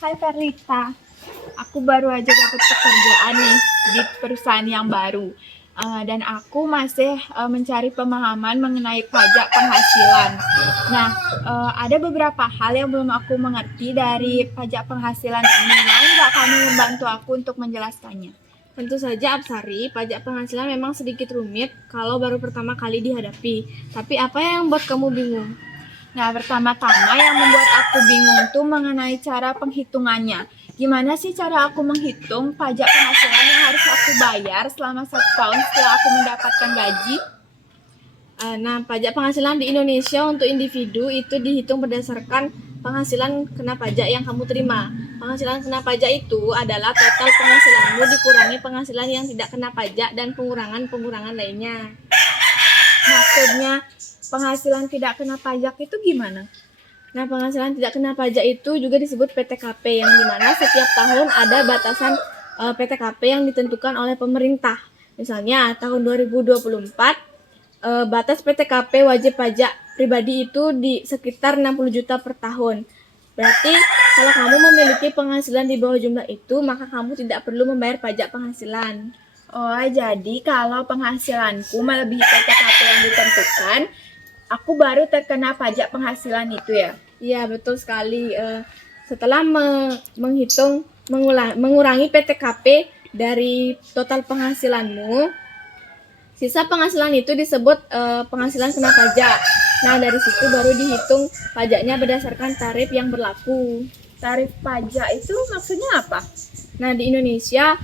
Hai Verlita, aku baru aja dapat pekerjaan nih di perusahaan yang baru. Dan aku masih mencari pemahaman mengenai pajak penghasilan. Nah, ada beberapa hal yang belum aku mengerti dari pajak penghasilan ini. Mau nggak kamu membantu aku untuk menjelaskannya? Tentu saja Apsari, pajak penghasilan memang sedikit rumit kalau baru pertama kali dihadapi. Tapi apa yang membuat kamu bingung? Nah, pertama-tama yang membuat aku bingung tuh mengenai cara penghitungannya. Gimana sih cara aku menghitung pajak penghasilan yang harus aku bayar selama 1 tahun setelah aku mendapatkan gaji? Nah, pajak penghasilan di Indonesia untuk individu itu dihitung berdasarkan penghasilan kena pajak yang kamu terima. Penghasilan kena pajak itu adalah total penghasilanmu dikurangi penghasilan yang tidak kena pajak dan pengurangan-pengurangan lainnya. Maksudnya penghasilan tidak kena pajak itu gimana? Nah, penghasilan tidak kena pajak itu juga disebut PTKP, yang dimana setiap tahun ada batasan PTKP yang ditentukan oleh pemerintah. Misalnya tahun 2024 batas PTKP wajib pajak pribadi itu di sekitar 60 juta per tahun. Berarti kalau kamu memiliki penghasilan di bawah jumlah itu, maka kamu tidak perlu membayar pajak penghasilan. Oh, jadi kalau penghasilanku melebihi PTKP yang ditentukan, aku baru terkena pajak penghasilan itu ya? Iya, betul sekali. Setelah menghitung mengurangi PTKP dari total penghasilanmu, sisa penghasilan itu disebut penghasilan kena pajak. Nah, dari situ baru dihitung pajaknya berdasarkan tarif yang berlaku. Tarif pajak itu maksudnya apa? Nah, di Indonesia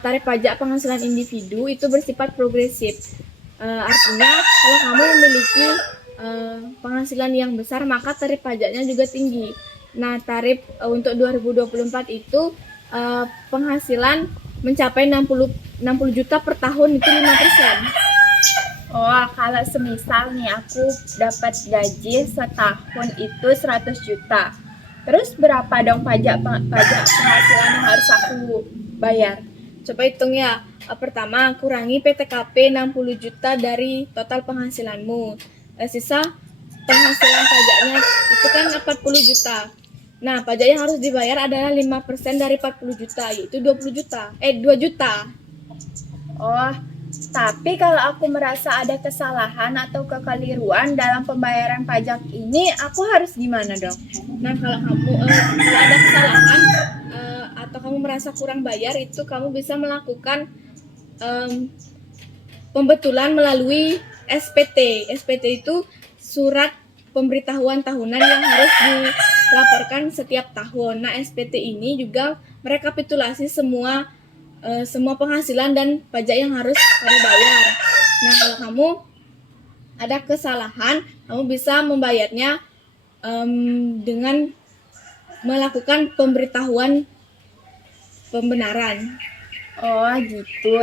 tarif pajak penghasilan individu itu bersifat progresif. Artinya kalau kamu memiliki penghasilan yang besar, maka tarif pajaknya juga tinggi. Nah, tarif untuk 2024 itu penghasilan mencapai 60 juta per tahun, itu 5%. Oh, kalau semisal nih aku dapat gaji setahun itu 100 juta. Terus berapa dong pajak penghasilan yang harus aku bayar? Coba hitung ya. Pertama, kurangi PTKP 60 juta dari total penghasilanmu. Sisa penghasilan pajaknya itu kan 40 juta. Nah, pajak yang harus dibayar adalah 5% dari 40 juta, yaitu 20 juta. 2 juta. Oh, tapi kalau aku merasa ada kesalahan atau kekeliruan dalam pembayaran pajak ini, aku harus gimana dong? Nah, kalau kamu kalau ada kesalahan atau kamu merasa kurang bayar, itu kamu bisa melakukan pembetulan melalui SPT. SPT itu surat pemberitahuan tahunan yang harus dilaporkan setiap tahun. Nah, SPT ini juga merekapitulasi semua penghasilan dan pajak yang harus kamu bayar. Nah, kalau kamu ada kesalahan, kamu bisa membayarnya dengan melakukan pemberitahuan pembenaran. Oh gitu,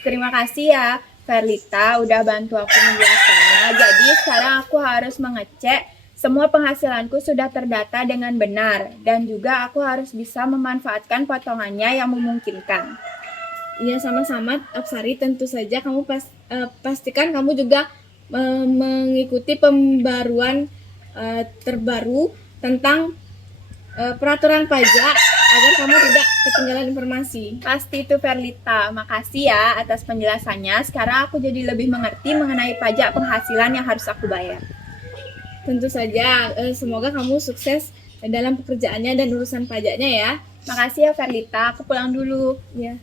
terima kasih ya Verlita udah bantu aku menjelaskannya. Jadi sekarang aku harus mengecek semua penghasilanku sudah terdata dengan benar dan juga aku harus bisa memanfaatkan potongannya yang memungkinkan. Iya, sama-sama Apsari, tentu saja kamu pastikan kamu juga mengikuti pembaruan terbaru tentang peraturan pajak agar kamu tidak ketinggalan informasi. Pasti itu Verlita, makasih ya atas penjelasannya. Sekarang aku jadi lebih mengerti mengenai pajak penghasilan yang harus aku bayar. Tentu saja, semoga kamu sukses dalam pekerjaannya dan urusan pajaknya ya. Makasih ya Verlita, aku pulang dulu. Ya.